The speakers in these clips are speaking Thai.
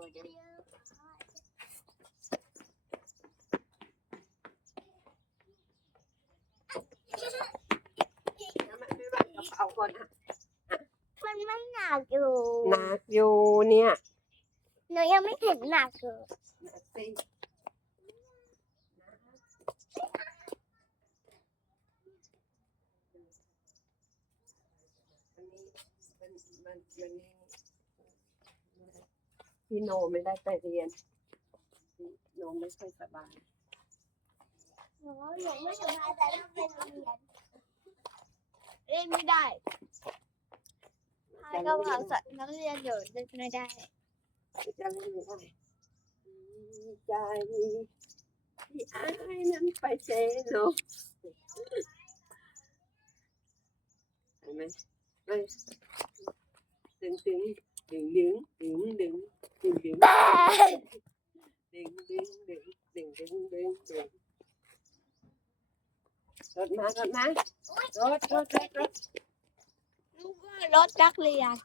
มันไม่หนักอยู่ หนักอยู่เนี่ยหนูยังไม่ถึงหนักอยหนักสิมันมันมัน พี่โนไม่ได้ไปเรียนพี่โนไม่ค่อยสบายหนูหนูไม่สบายแต่ต้องไปโรงเรียนเล่นไม่ได้พายก็พาสัตว์นักเรียนอยู่เล่นไม่ได้จะเล่นไม่ได้ดีใจที่อายนั้นไปเซโลเห็นไหมไม่ดึงดึงดึงดึงดึงดึง ดึงดึงแม่ดึงดึงดึงดึงดึงดึงดึงรถมารถมารถรถรถรถนึกว่ารถนักเรียน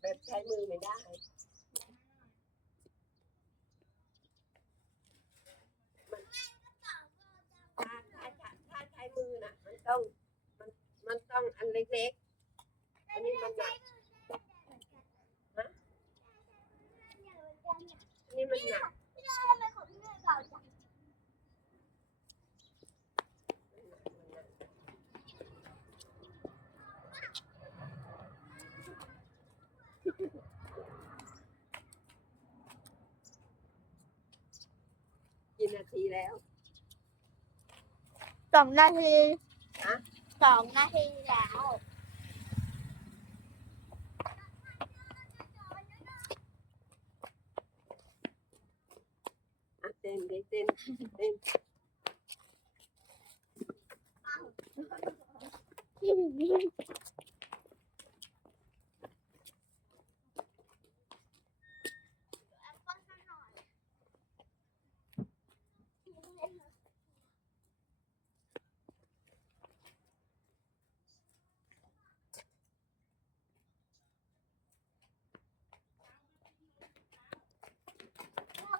แบบใช้มือไม่ได้มันถ้าถ้าถ้าใช้มือน่ะ มันต้องมันมันต้องอันเล็กๆ อันนี้มันหนักอันนี้มันหนัก ทำไมของพี่แม่เก่าจัง กี่นาทีแล้ว สองนาทีฮะ สองนาทีแล้ว อะเต้นดิเต้นเต้น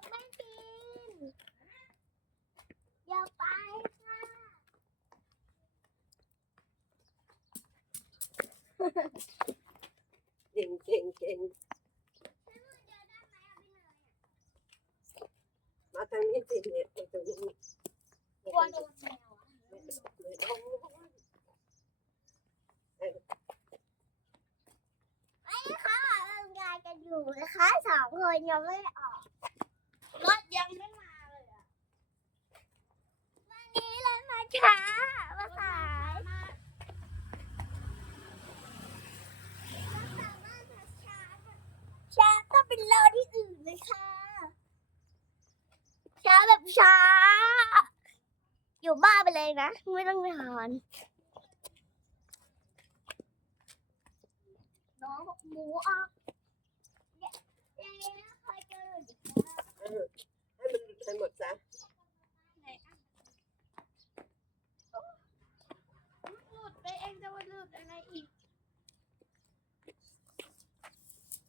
ไม่ปีนอย่าไปค่ะ เก่งเก่งเก่งมาทางนี้สิเนี่ยไปตรงนี้กลัวโดนแมวอะไม่ต้องเขาออกกำลังกายกันอยู่นะคะสองคนยังไม่ออกรถยังไม่มาเลยอะวันนี้เลยมาช้ามาสายช้าก็ เป็นรอที่อื่นเลยค่ะ ช้าแบบช้า อยู่บ้านไปเลยนะ ไม่ต้องนอนน้องบอกหมูออกเนี่ยเจ๊นะเคยเจออีกแล้วเออให้มันหลุดไปหมดซะไหนอะหลุดไปเองจะมาหลุดอะไรอีก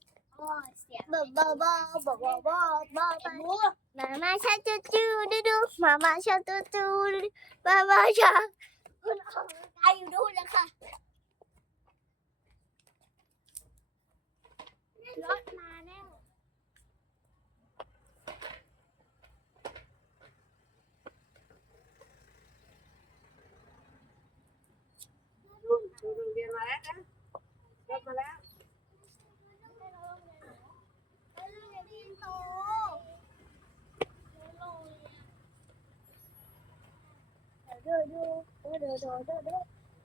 โอ้ย เสียงบบบบบบบบบบมามาชาจูจูดูดูมามาชาจูจูดูดูมามาชาคุณออกกำลังกายอยู่ดูนเลยค่ะรถมาแน่ดูดูโรงเรียนมาแล้วนะรถมาแล้ว ดูดูดูดูดูดูดู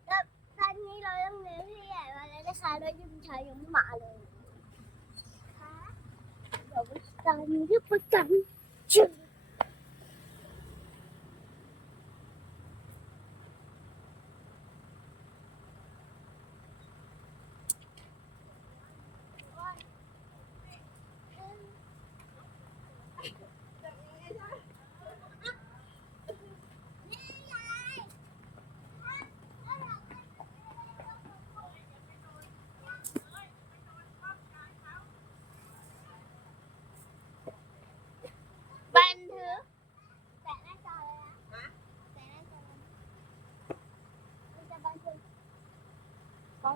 แล้วตอนนี้เราต้องเลี้ยงพี่ใหญ่มาแล้วนะคะแล้วยุ่งชายยังไม่มาเลยค่ะเดี๋ยวตอนนี้ที่ประจำชื่อ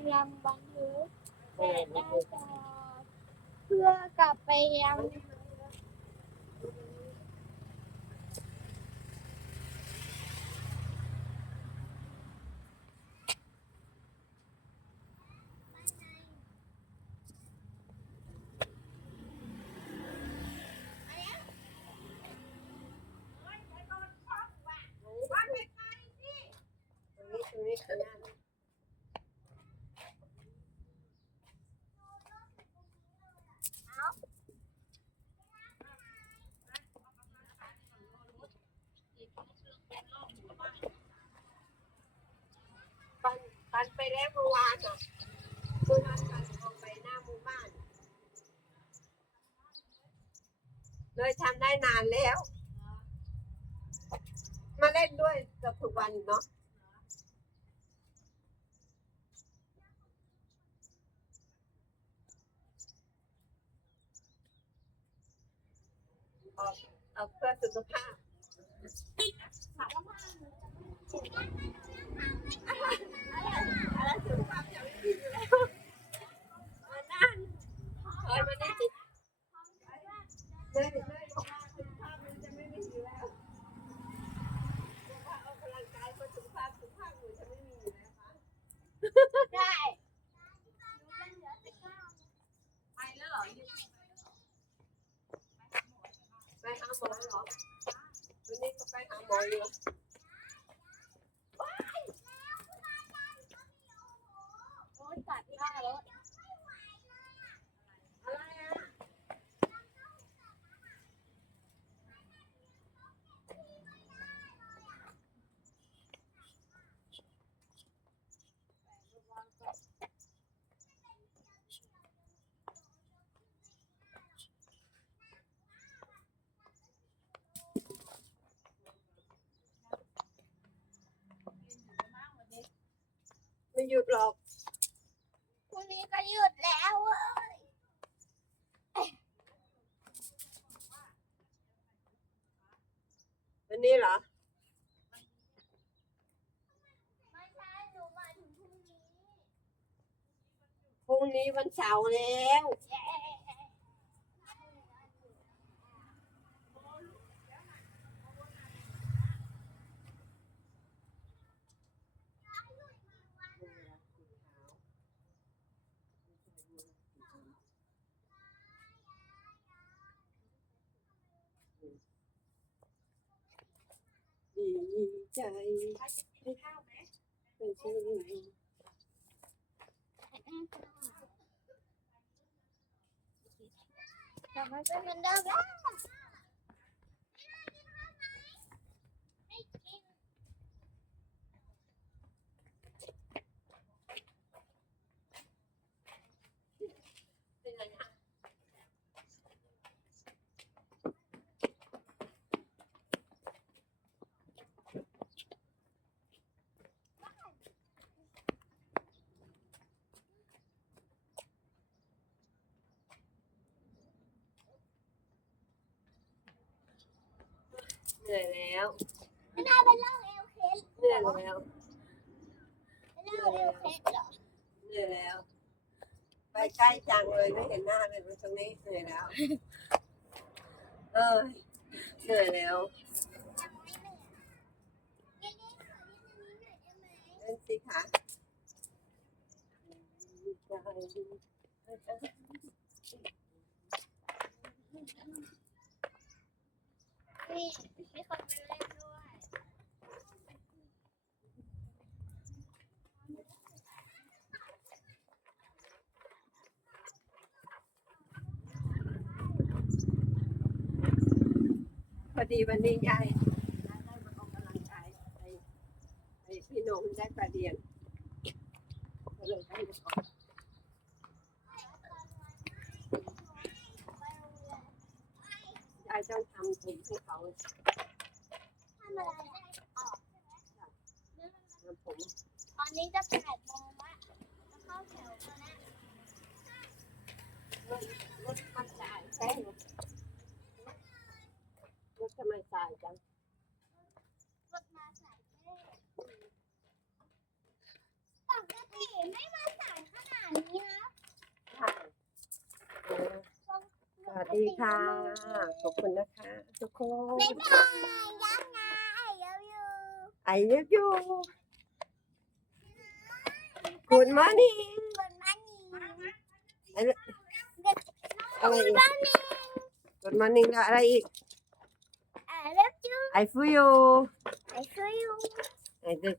ำลังบันทึกเอแต่ได้จอเพื่อกลับไปยังตรงนี้ตรงนี้ข้างหน้า ปันปันไปแล้วเมื่อวานอะเมื่อวานปันออกไปหน้าหมู่บ้าน เลยทำได้นานแล้ว มาเล่นด้วยกับทุกวันเนาะออกเอาเพื่อสุขภาพ ไรสุขภาพจะไม่ดีอยมันถอยมานี่สิเลยเลยบอกว่าสุขภาพมันจะไม่มีอยู่แล้วว่าออกกำลังกายเพื่อสุขภาพสุขภาพหนูจะไม่มีอยู่แล้วคะได้ไปแล้วเหรอไปหาหมอเหรอวันนี้ก็ไปหาหมออยู่ โอ้ยตัดหน้าแล้ว อะไรอะ ไม่ หยุดหรอกพรุ่งนี้ก็หยุดแล้วเว้ยวันนี้เหรอ ไม่ใช่หนูหมายถึงพรุ่งนี้พรุ่งนี้วันเสาร์แล้ว เย้ ดี ใจกินข้าวไหมเป็นชื่อกลับมาเป็นเหมือนเดิมแล้วไม่กิน เป็นไรนะ เห นื่อยแล้วไม่น่าเป็นเรื่องเอลเคสเหนื่อยแล้วเป็นเรื่องเอลเคสเหรอเหนื่อยแล้ว ไปใกล้จังเลยไม่เห็นหน้าเลยมาตรงนี้เหนื่อยแล้ว เออเหนื่อยแล้วยังไม่เหนื่อยเย็นๆขอเย็นๆนิดหน่อยได้ไหม เล่นสิคะใจ นี่มีคนมาเล่นด้วย พอดีวันนี้ยายยายได้มาออกกำลังกายไอ้ไอ้พี่โหนงได้ปลาเดียนก็เลยได้มาออก ยาย ต้องทำผมให้เขาทำอะไรได้ออกทำผม ตอนนี้จะแปดโมงละจะเข้าแถวกันแล้วรถรถมันสายใช่ไหมรถทำไมสายจัง รถมาสายแม่ปกติไม่มาสาย ดีค่ะ ขอบคุณนะคะ ทุกคนบ๊ายบายยักษ์นะไอ้เลิฟยู I love you Good morning กดมันนี่อะไรอีกมันนี่ Good morning แล้วอะไรอีก ไอ้เลิฟยู I feel you ไอ้ช่วยยูไอ้เด็ก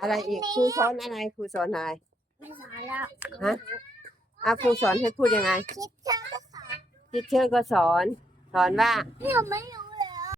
อะไรอีกครูสอนอะไรครูสอนอะไรไม่สอนแล้วฮะอะครูสอนให้พูดยังไง คิด ทิเชอร์ก็สอน สอนว่า เนี่ยไม่รู้